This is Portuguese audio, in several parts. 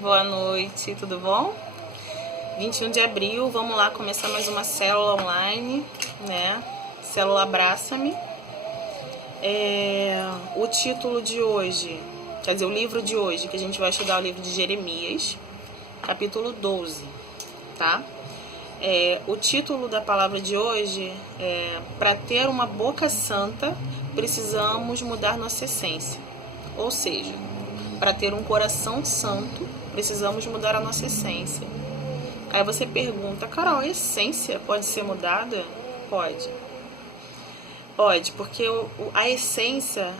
boa noite, tudo bom? 21 de abril, vamos lá começar mais uma célula online, né? Célula Abraça-me. O título de hoje, quer dizer, o livro de hoje, que a gente vai estudar, o livro de Jeremias, capítulo 12, tá? O título da palavra de hoje é: para ter uma boca santa, precisamos mudar nossa essência. Ou seja, para ter um coração santo, precisamos mudar a nossa essência. Aí você pergunta: Carol, a essência pode ser mudada? Pode. Pode, porque a essência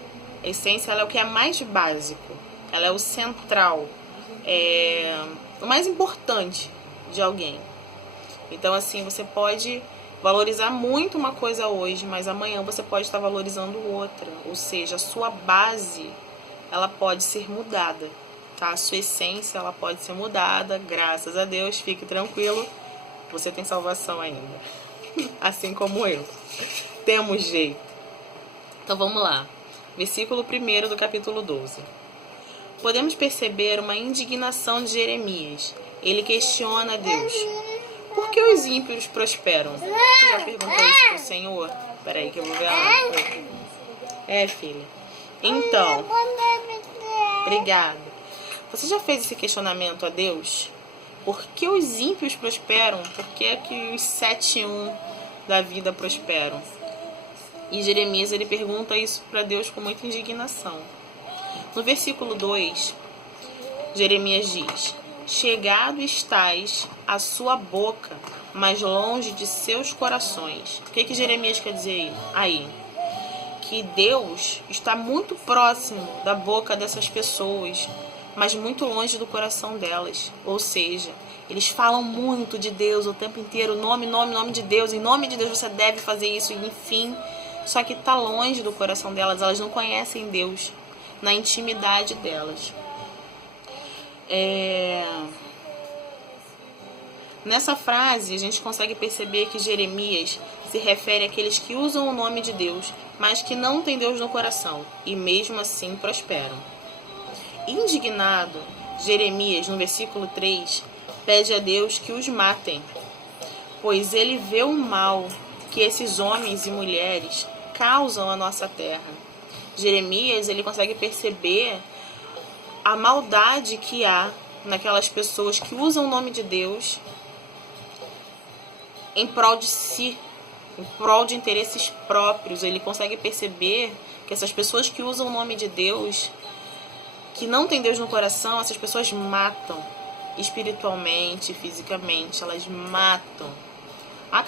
ela é o que é mais básico. Ela é o central, o mais importante de alguém. Então, assim, você pode valorizar muito uma coisa hoje, mas amanhã você pode estar valorizando outra. Ou seja, a sua base, ela pode ser mudada, tá? A sua essência, ela pode ser mudada, graças a Deus, fique tranquilo, você tem salvação ainda, assim como eu. Temos jeito. Então vamos lá, versículo 1 do capítulo 12. Podemos perceber uma indignação de Jeremias. Ele questiona a Deus: por que os ímpios prosperam? Você já perguntou isso pro Senhor? Peraí que eu vou ver lá. Filha. Então, obrigada. Você já fez esse questionamento a Deus? Por que os ímpios prosperam? Por que os 7-1 da vida prosperam? E Jeremias, ele pergunta isso para Deus com muita indignação. No versículo 2, Jeremias diz: chegado estás à sua boca, mas longe de seus corações. O que Jeremias quer dizer aí? Que Deus está muito próximo da boca dessas pessoas, mas muito longe do coração delas. Ou seja, eles falam muito de Deus o tempo inteiro, nome de Deus, em nome de Deus você deve fazer isso, enfim. Só que está longe do coração delas, elas não conhecem Deus na intimidade delas. Nessa frase, a gente consegue perceber que Jeremias se refere àqueles que usam o nome de Deus, mas que não têm Deus no coração, e mesmo assim prosperam. Indignado, Jeremias, no versículo 3, pede a Deus que os matem, pois ele vê o mal que esses homens e mulheres causam à nossa terra. Jeremias, ele consegue perceber a maldade que há naquelas pessoas que usam o nome de Deus em prol de si, em prol de interesses próprios. Ele consegue perceber que essas pessoas que usam o nome de Deus, que não tem Deus no coração, essas pessoas matam espiritualmente, fisicamente, elas matam.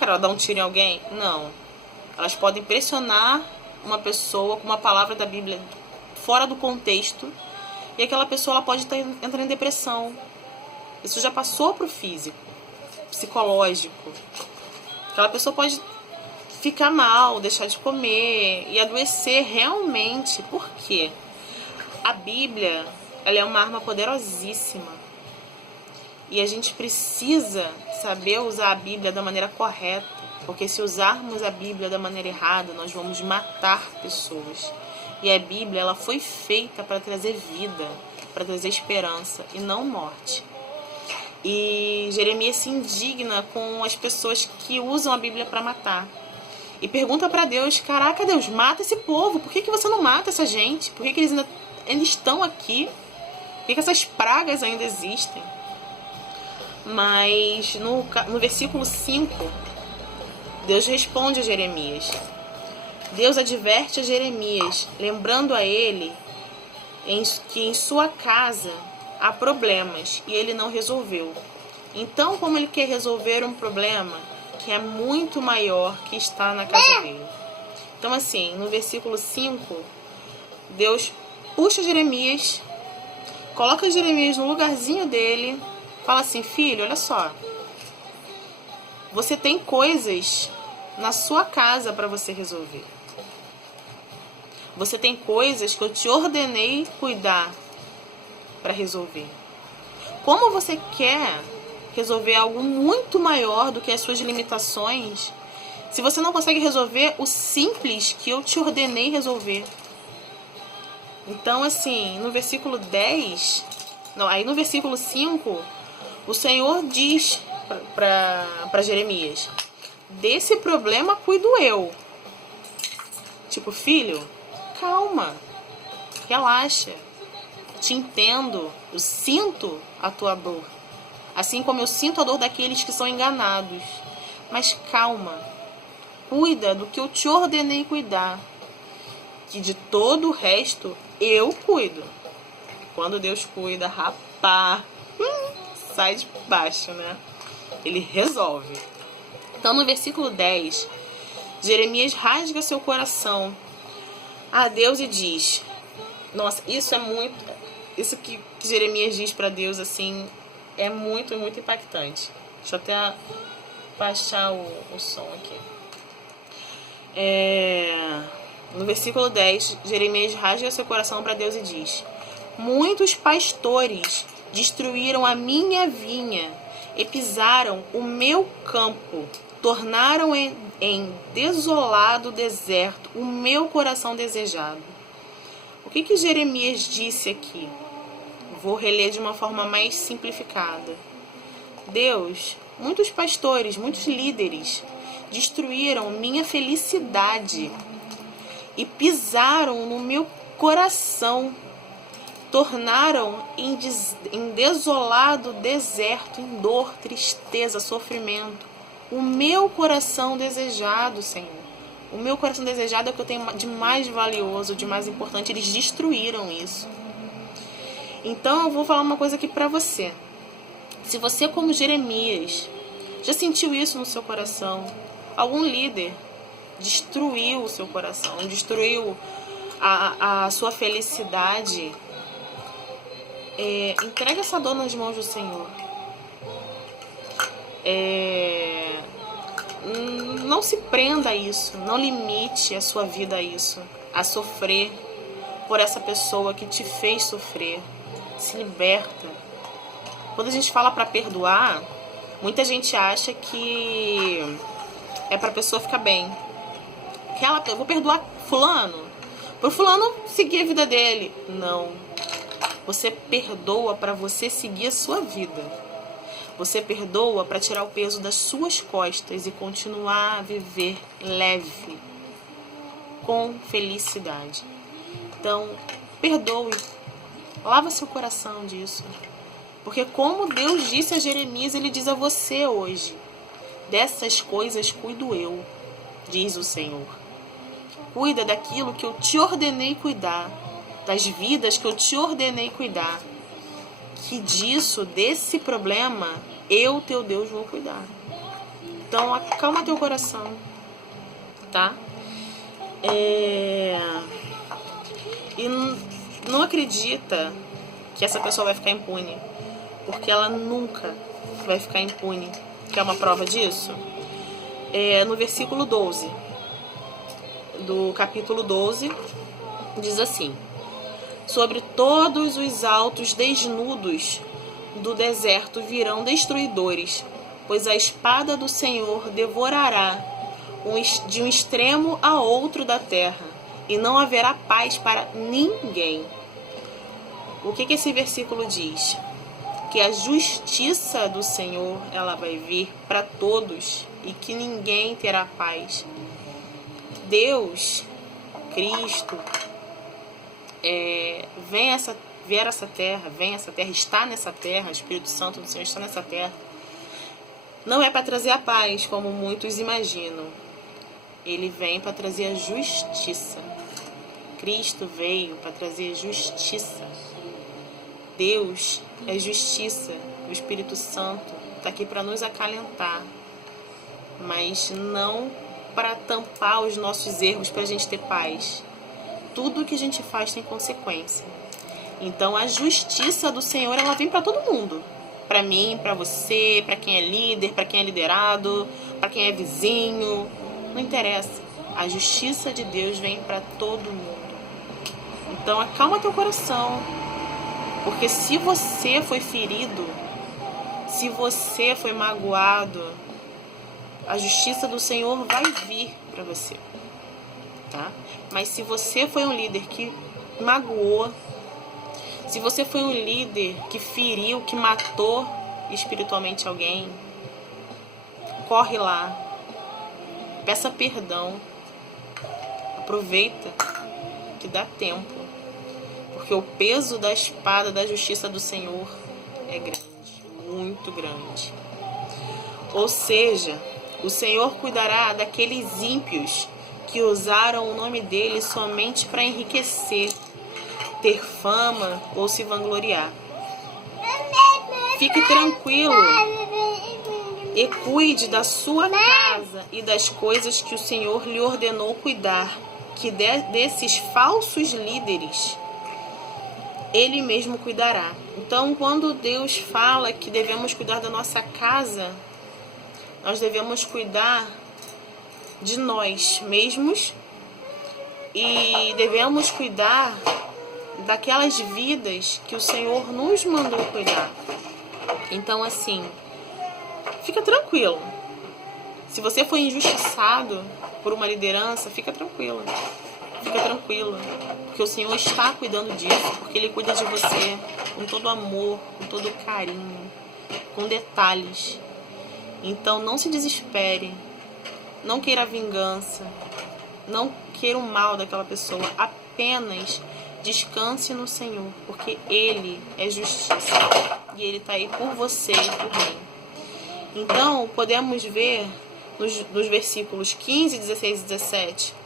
Carol, dá um tiro em alguém? Não. Elas podem pressionar uma pessoa com uma palavra da Bíblia fora do contexto, e aquela pessoa ela pode entrar em depressão. Isso já passou para o físico, psicológico. Aquela pessoa pode ficar mal, deixar de comer e adoecer realmente. Por quê? A Bíblia, ela é uma arma poderosíssima. E a gente precisa saber usar a Bíblia da maneira correta. Porque se usarmos a Bíblia da maneira errada, nós vamos matar pessoas. E a Bíblia, ela foi feita para trazer vida, para trazer esperança e não morte. E Jeremias se indigna com as pessoas que usam a Bíblia para matar. E pergunta para Deus: caraca, Deus, mata esse povo. Por que você não mata essa gente? Por que eles ainda estão aqui? Por que essas pragas ainda existem? Mas no versículo 5, Deus responde a Jeremias. Deus adverte a Jeremias, lembrando a ele que em sua casa há problemas e ele não resolveu. Então, como ele quer resolver um problema que é muito maior que está na casa dele? Então, assim, no versículo 5, Deus puxa Jeremias, coloca Jeremias no lugarzinho dele, fala assim: filho, olha só, você tem coisas na sua casa para você resolver. Você tem coisas que eu te ordenei cuidar para resolver. Como você quer resolver algo muito maior do que as suas limitações, se você não consegue resolver o simples que eu te ordenei resolver? Então, assim, no versículo 10, Não, aí no versículo 5, o Senhor diz para Jeremias: desse problema cuido eu. Tipo, filho, calma, relaxa, te entendo, eu sinto a tua dor, assim como eu sinto a dor daqueles que são enganados. Mas calma, cuida do que eu te ordenei cuidar, que de todo o resto eu cuido. Quando Deus cuida, rapá, sai de baixo, né? Ele resolve. Então no versículo 10, Jeremias rasga seu coração a Deus e diz... Nossa, isso é muito... Isso que Jeremias diz para Deus, assim, é muito, muito impactante. Deixa eu até baixar o som aqui. No versículo 10, Jeremias rasga seu coração para Deus e diz: muitos pastores destruíram a minha vinha e pisaram o meu campo, tornaram em desolado deserto o meu coração desejado. O que Jeremias disse aqui? Vou reler de uma forma mais simplificada. Deus, muitos pastores, muitos líderes destruíram minha felicidade e pisaram no meu coração, tornaram em desolado deserto, em dor, tristeza, sofrimento, o meu coração desejado, Senhor. O meu coração desejado é o que eu tenho de mais valioso, de mais importante. Eles destruíram isso. Então eu vou falar uma coisa aqui pra você. Se você, como Jeremias, já sentiu isso no seu coração, algum líder destruiu o seu coração, destruiu a sua felicidade, entrega essa dor nas mãos do Senhor. Não se prenda a isso, não limite a sua vida a isso, a sofrer por essa pessoa que te fez sofrer. Se liberta. Quando a gente fala para perdoar, muita gente acha que é para a pessoa ficar bem. Eu vou perdoar fulano, pro fulano seguir a vida dele. Não. Você perdoa para você seguir a sua vida. Você perdoa para tirar o peso das suas costas e continuar a viver leve, com felicidade. Então, perdoe. Lava seu coração disso. Porque como Deus disse a Jeremias, Ele diz a você hoje: dessas coisas cuido eu, diz o Senhor. Cuida daquilo que eu te ordenei cuidar, das vidas que eu te ordenei cuidar. Que disso, desse problema, eu, teu Deus, vou cuidar. Então, acalma teu coração, tá? E não acredita que essa pessoa vai ficar impune, porque ela nunca vai ficar impune. Quer uma prova disso? No versículo 12 do capítulo 12, diz assim: sobre todos os altos desnudos do deserto virão destruidores, pois a espada do Senhor devorará de um extremo a outro da terra, e não haverá paz para ninguém. O que esse versículo diz? Que a justiça do Senhor, ela vai vir para todos e que ninguém terá paz. Deus, Cristo, vem essa terra, está nessa terra, o Espírito Santo do Senhor está nessa terra. Não é para trazer a paz, como muitos imaginam. Ele vem para trazer a justiça. Cristo veio para trazer justiça. Deus é justiça. O Espírito Santo está aqui para nos acalentar, mas não para tampar os nossos erros, para a gente ter paz. Tudo que a gente faz tem consequência. Então a justiça do Senhor, ela vem para todo mundo. Para mim, para você, para quem é líder, para quem é liderado, para quem é vizinho. Não interessa. A justiça de Deus vem para todo mundo. Então acalma teu coração. Porque se você foi ferido, se você foi magoado, a justiça do Senhor vai vir para você, tá? Mas se você foi um líder que magoou, Se você foi um líder que feriu, que matou espiritualmente alguém, corre lá, peça perdão, aproveita que dá tempo, porque o peso da espada da justiça do Senhor é grande, muito grande. Ou seja, o Senhor cuidará daqueles ímpios que usaram o nome dele somente para enriquecer, ter fama ou se vangloriar. Fique tranquilo e cuide da sua casa e das coisas que o Senhor lhe ordenou cuidar, que desses falsos líderes Ele mesmo cuidará. Então, quando Deus fala que devemos cuidar da nossa casa, nós devemos cuidar de nós mesmos e devemos cuidar daquelas vidas que o Senhor nos mandou cuidar. Então, assim, fica tranquilo. Se você foi injustiçado por uma liderança, fica tranquilo. Fica tranquilo, porque o Senhor está cuidando disso, porque Ele cuida de você com todo amor, com todo carinho, com detalhes. Então não se desespere, não queira vingança, não queira o mal daquela pessoa, apenas descanse no Senhor, porque Ele é justiça e Ele está aí por você e por mim. Então podemos ver nos versículos 15, 16 e 17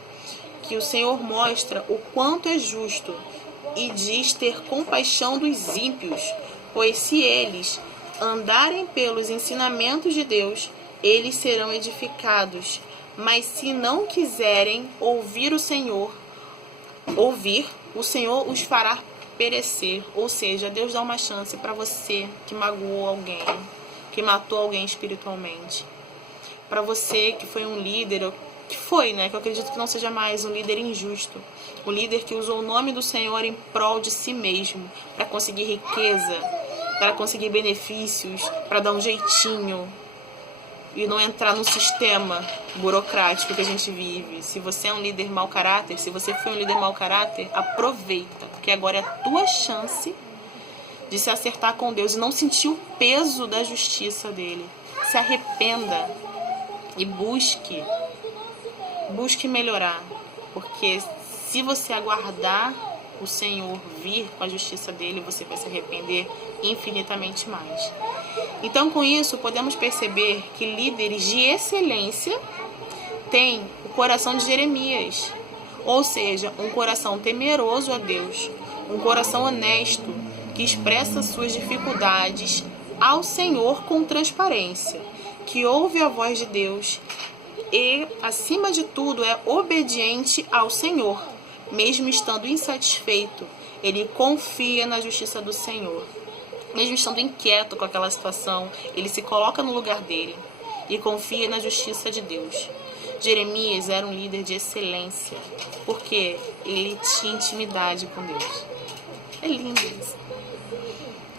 que o Senhor mostra o quanto é justo e diz ter compaixão dos ímpios, pois se eles andarem pelos ensinamentos de Deus, eles serão edificados. Mas se não quiserem ouvir, o Senhor os fará perecer. Ou seja, Deus dá uma chance para você que magoou alguém, que matou alguém espiritualmente. Para você que foi um líder, que foi, né? Que eu acredito que não seja mais um líder injusto. O líder que usou o nome do Senhor em prol de si mesmo, para conseguir riqueza, para conseguir benefícios, para dar um jeitinho e não entrar no sistema burocrático que a gente vive. Se você é um líder mau caráter, se você foi um líder mau caráter, aproveita, porque agora é a tua chance de se acertar com Deus e não sentir o peso da justiça dele. Se arrependa e busque melhorar, porque se você aguardar o Senhor vir com a justiça dele, você vai se arrepender infinitamente mais. Então, com isso, podemos perceber que líderes de excelência têm o coração de Jeremias, ou seja, um coração temeroso a Deus, um coração honesto, que expressa suas dificuldades ao Senhor com transparência, que ouve a voz de Deus e, acima de tudo, é obediente ao Senhor. Mesmo estando insatisfeito, ele confia na justiça do Senhor. Mesmo estando inquieto com aquela situação, ele se coloca no lugar dele e confia na justiça de Deus. Jeremias era um líder de excelência, porque ele tinha intimidade com Deus. É lindo isso.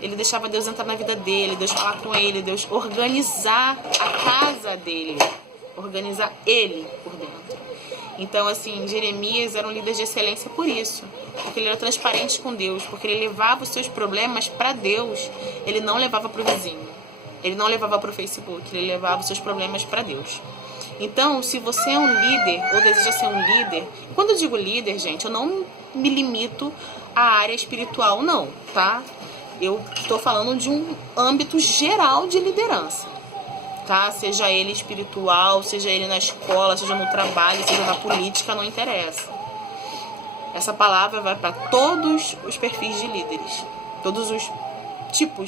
Ele deixava Deus entrar na vida dele, Deus falar com ele, Deus organizar a casa dele, organizar ele por dentro. Então, assim, Jeremias era um líder de excelência por isso, porque ele era transparente com Deus, porque ele levava os seus problemas para Deus, ele não levava para o vizinho, ele não levava para o Facebook, ele levava os seus problemas para Deus. Então, se você é um líder ou deseja ser um líder, quando eu digo líder, gente, eu não me limito à área espiritual, não, tá? Eu estou falando de um âmbito geral de liderança. Tá? Seja ele espiritual, seja ele na escola, seja no trabalho, seja na política, não interessa. Essa palavra vai para todos os perfis de líderes, todos os tipos.